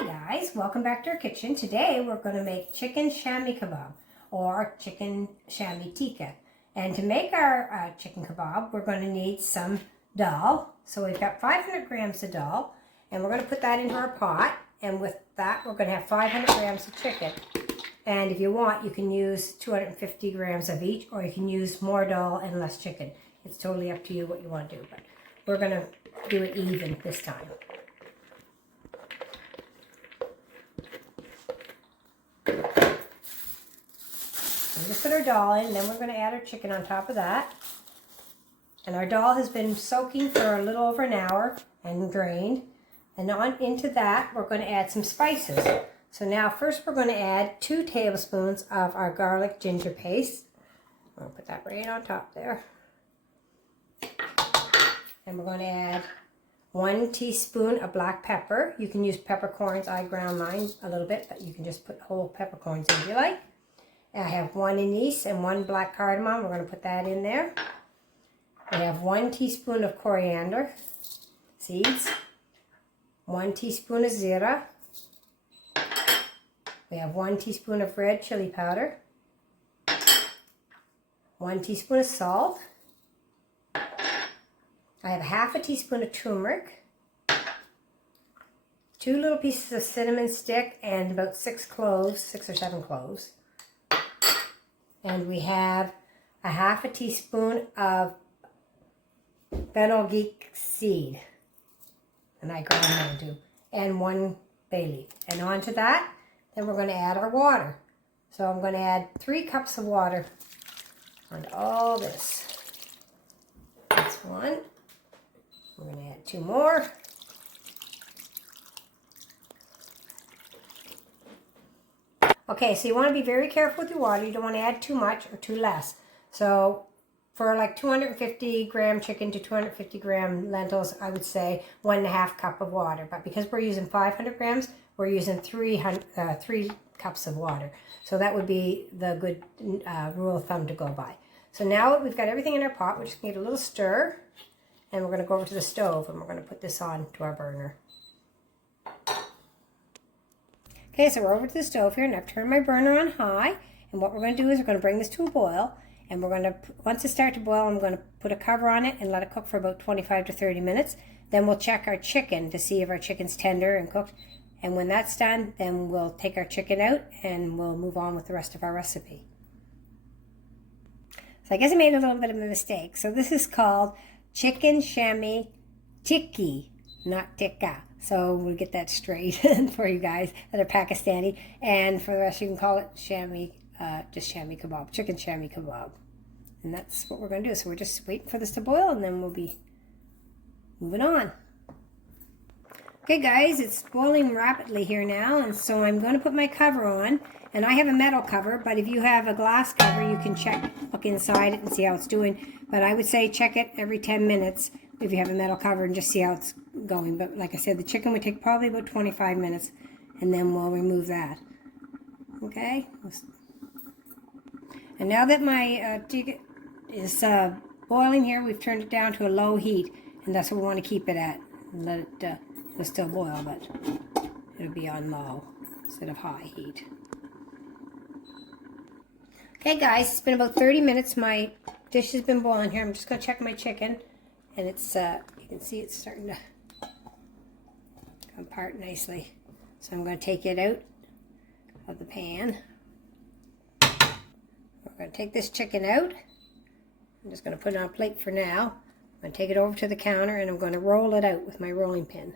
Hi guys, welcome back to our kitchen. Today we're going to make chicken shami kebab or chicken shami tikka. And to make our chicken kebab, we're going to need some dal. So we've got 500 grams of dal, and we're going to put that into our pot. And with that, we're going to have 500 grams of chicken. And if you want, you can use 250 grams of each, or you can use more dal and less chicken. It's totally up to you what you want to do, but we're going to do it even this time. Just put our dal in, and then we're going to add our chicken on top of that. And our dal has been soaking for a little over an hour and drained. And on into that, we're going to add some spices. So now first we're going to add 2 tablespoons of our garlic ginger paste. I'm going to put that right on top there. And we're going to add 1 teaspoon of black pepper. You can use peppercorns. I ground mine a little bit, but you can just put whole peppercorns in if you like. I have 1 anise and 1 black cardamom. We're going to put that in there. We have 1 teaspoon of coriander seeds, 1 teaspoon of zira. We have 1 teaspoon of red chili powder, 1 teaspoon of salt. I have half a teaspoon of turmeric, 2 little pieces of cinnamon stick, and about 6 or 7 cloves. And we have a half a teaspoon of fennel geek seed, and I ground mine too, and 1 bay leaf. And onto that, then we're going to add our water. So I'm going to add 3 cups of water onto all this. That's 1. We're going to add 2 more. Okay, so you want to be very careful with your water. You don't want to add too much or too less. So for like 250 gram chicken to 250 gram lentils, I would say 1.5 cup of water. But because we're using 500 grams, we're using 3 cups of water. So that would be the good rule of thumb to go by. So now we've got everything in our pot. We're just going to get a little stir. And we're going to go over to the stove, and we're going to put this on to our burner. Okay, so we're over to the stove here, and I've turned my burner on high. And what we're going to do is we're going to bring this to a boil. And we're going to, once it starts to boil, I'm going to put a cover on it and let it cook for about 25 to 30 minutes. Then we'll check our chicken to see if our chicken's tender and cooked. And when that's done, then we'll take our chicken out and we'll move on with the rest of our recipe. So I guess I made a little bit of a mistake. So this is called chicken shami tikki, not tikka. So we'll get that straight for you guys that are Pakistani. And for the rest, you can call it shami, just shami kebab, chicken shami kebab. And that's what we're going to do. So we're just waiting for this to boil, and then we'll be moving on. Okay guys, it's boiling rapidly here now, and so I'm going to put my cover on. And I have a metal cover, but if you have a glass cover, you can check, look inside it and see how it's doing. But I would say check it every 10 minutes if you have a metal cover and just see how it's going. But like I said, the chicken would take probably about 25 minutes, and then we'll remove that. Okay? And now that my tikka is boiling here, we've turned it down to a low heat, and that's what we want to keep it at. And let it it'll still boil, but it'll be on low instead of high heat. Okay guys, it's been about 30 minutes. My dish has been boiling here. I'm just going to check my chicken, and it's you can see it's starting to come apart nicely. So I'm going to take it out of the pan. We're going to take this chicken out. I'm just going to put it on a plate for now. I'm going to take it over to the counter, and I'm going to roll it out with my rolling pin.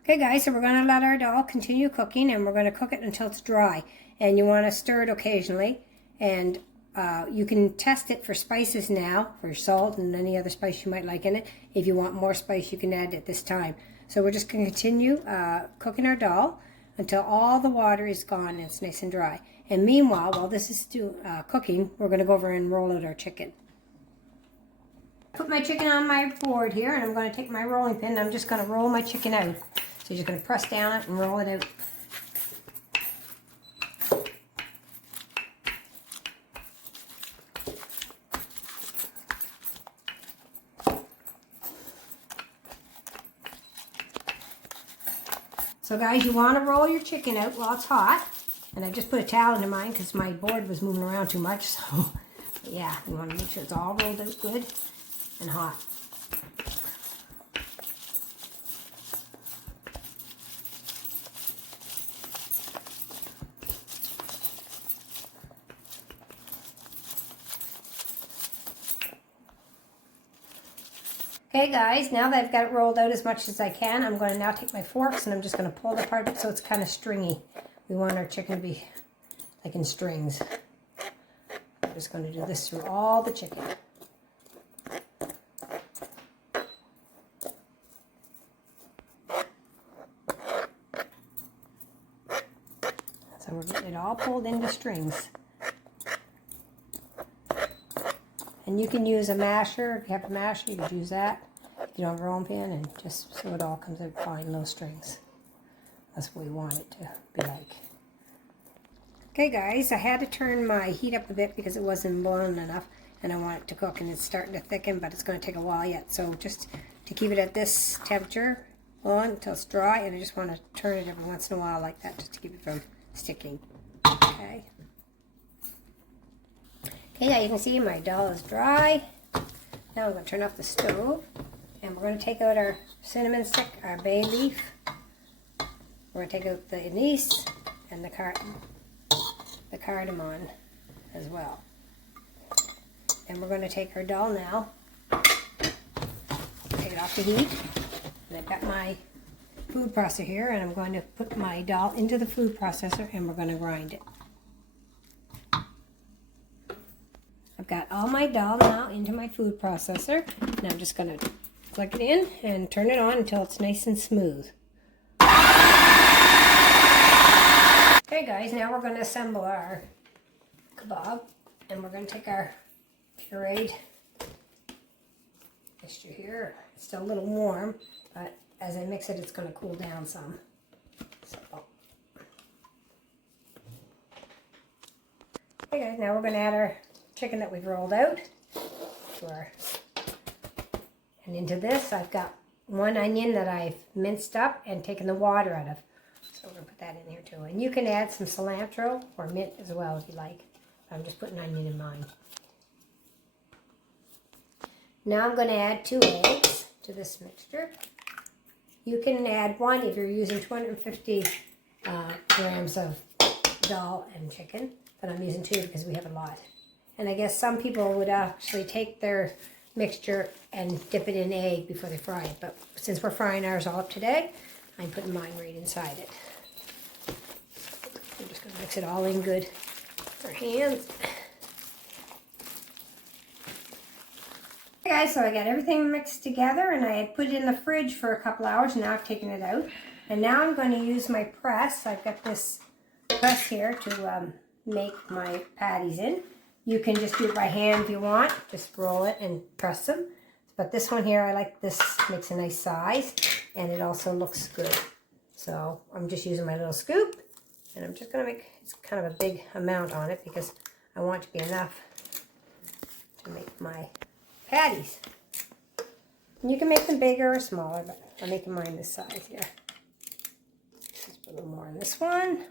Okay guys, so we're going to let our dal continue cooking, and we're going to cook it until it's dry. And you want to stir it occasionally. And you can test it for spices now, for salt and any other spice you might like in it. If you want more spice, you can add it at this time. So we're just going to continue cooking our dal until all the water is gone and it's nice and dry. And meanwhile, while this is cooking, we're going to go over and roll out our chicken. Put my chicken on my board here, and I'm going to take my rolling pin, and I'm just going to roll my chicken out. So you're just going to press down it and roll it out. So guys, you want to roll your chicken out while it's hot. And I just put a towel into mine because my board was moving around too much. So yeah, you want to make sure it's all rolled out good and hot. Okay guys, now that I've got it rolled out as much as I can, I'm going to now take my forks and I'm just going to pull the part up so it's kind of stringy. We want our chicken to be like in strings. I'm just going to do this through all the chicken. So we're getting it all pulled into strings. And you can use a masher. If you have a masher, you could use that. If you don't have a rolling pin, and just so it all comes out fine, no strings. That's what we want it to be like. Okay guys, I had to turn my heat up a bit because it wasn't boiling enough and I want it to cook, and it's starting to thicken, but it's going to take a while yet. So just to keep it at this temperature on until it's dry, and I just want to turn it every once in a while like that just to keep it from sticking. Okay. Okay, now you can see my dal is dry. Now I'm going to turn off the stove, and we're going to take out our cinnamon stick, our bay leaf. We're going to take out the anise and the cardamom as well. And we're going to take our dal now, take it off the heat. And I've got my food processor here, and I'm going to put my dal into the food processor and we're going to grind it. I've got all my dal now into my food processor, and I'm just going to click it in and turn it on until it's nice and smooth. Okay guys, now we're going to assemble our kabab, and we're going to take our pureed mixture here. It's still a little warm, but as I mix it, it's going to cool down some. So. Okay guys, now we're going to add our chicken that we've rolled out and into this I've got one onion that I've minced up and taken the water out of. So we're going to put that in here too. And you can add some cilantro or mint as well if you like. I'm just putting onion in mine. Now I'm going to add 2 eggs to this mixture. You can add 1 if you're using 250 grams of dal and chicken, but I'm using 2 because we have a lot. And I guess some people would actually take their mixture and dip it in egg before they fry it. But since we're frying ours all up today, I'm putting mine right inside it. I'm just going to mix it all in good with our hands. Okay guys, so I got everything mixed together, and I had put it in the fridge for a couple hours. Now I've taken it out. And now I'm going to use my press. I've got this press here to make my patties in. You can just do it by hand if you want. Just roll it and press them. But this one here, I like this, makes a nice size, and it also looks good. So I'm just using my little scoop, and I'm just going to make, it's kind of a big amount on it because I want it to be enough to make my patties. And you can make them bigger or smaller, but I'm making mine this size here. Just put a little more on this one,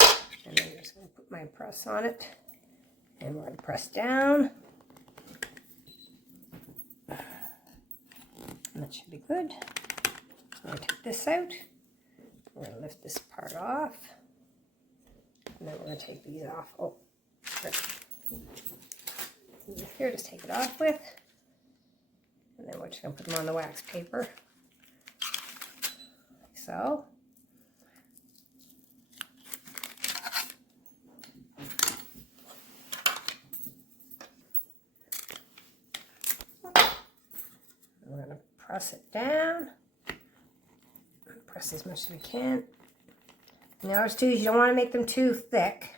and then I'm just going to put my press on it. And we're going to press down. And that should be good. I'm going to take this out. We're going to lift this part off. And then we're going to take these off. Oh, here, just take it off with. And then we're just going to put them on the wax paper. Like so. We're going to press it down. Press as much as we can. Now, as too, you don't want to make them too thick.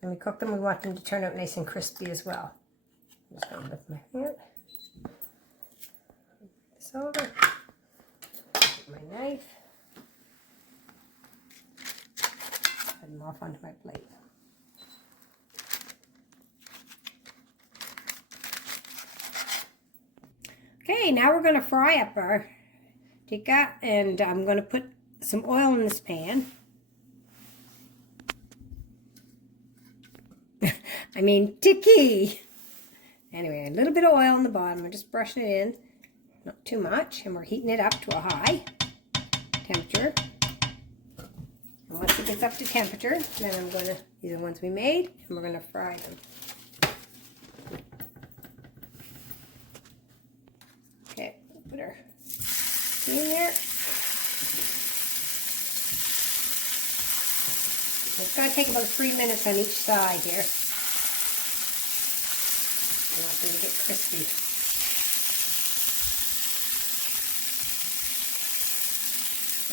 When we cook them, we want them to turn out nice and crispy as well. I'm just going to lift my hand. This over. Get my knife. Put them off onto my plate. Okay, now we're going to fry up our tikka, and I'm going to put some oil in this pan. I mean, tikki. Anyway, a little bit of oil on the bottom. I'm just brushing it in. Not too much. And we're heating it up to a high temperature. And once it gets up to temperature, then I'm going to, these are the ones we made, and we're going to fry them. Okay, put our in there. It's going to take about 3 minutes on each side here. I want them to get crispy.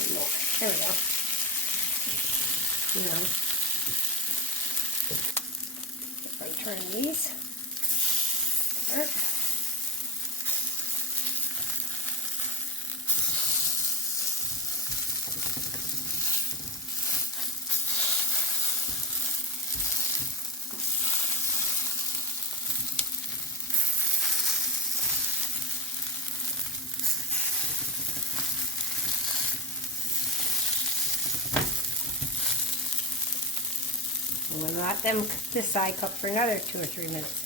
And more. There we go. Now, if I turn these over. And we'll let them this side cook for another 2 or 3 minutes.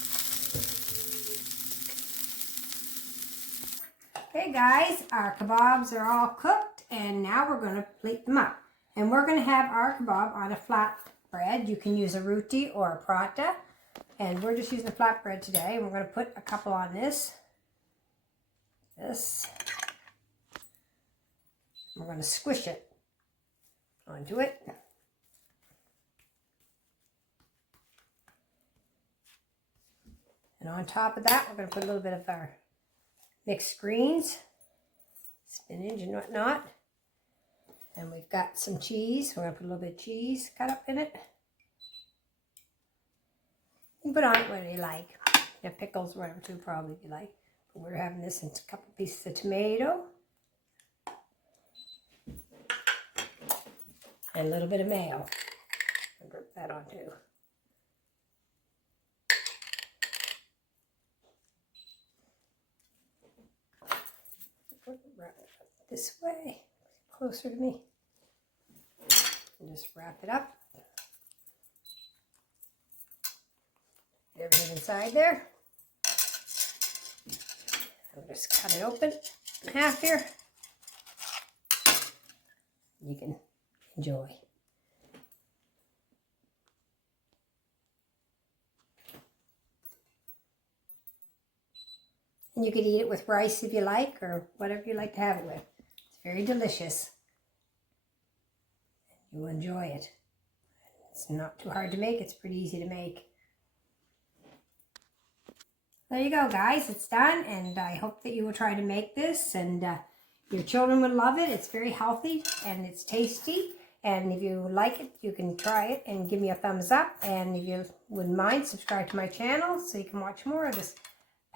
Okay guys, our kebabs are all cooked and now we're going to plate them up. And we're going to have our kebab on a flat bread. You can use a roti or a prata. And we're just using a flat bread today. And we're going to put a couple on this. We're going to squish it onto it. And on top of that, we're going to put a little bit of our mixed greens, spinach and whatnot. And we've got some cheese. We're going to put a little bit of cheese cut up in it. You can put on it whatever you like. You have pickles, whatever too, probably if you like. But we're having this in a couple pieces of tomato. And a little bit of mayo. I'll drip that on too. Wrap it up this way, closer to me. And just wrap it up. Get everything inside there. I'll just cut it open in half here. You can enjoy. And you could eat it with rice if you like, or whatever you like to have it with. It's very delicious. You will enjoy it. It's not too hard to make. It's pretty easy to make. There you go, guys. It's done, and I hope that you will try to make this, and your children would love it. It's very healthy, and it's tasty. And if you like it, you can try it and give me a thumbs up. And if you wouldn't mind, subscribe to my channel so you can watch more of this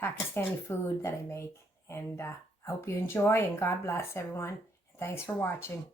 Pakistani food that I make. And I hope you enjoy, and God bless everyone. And thanks for watching.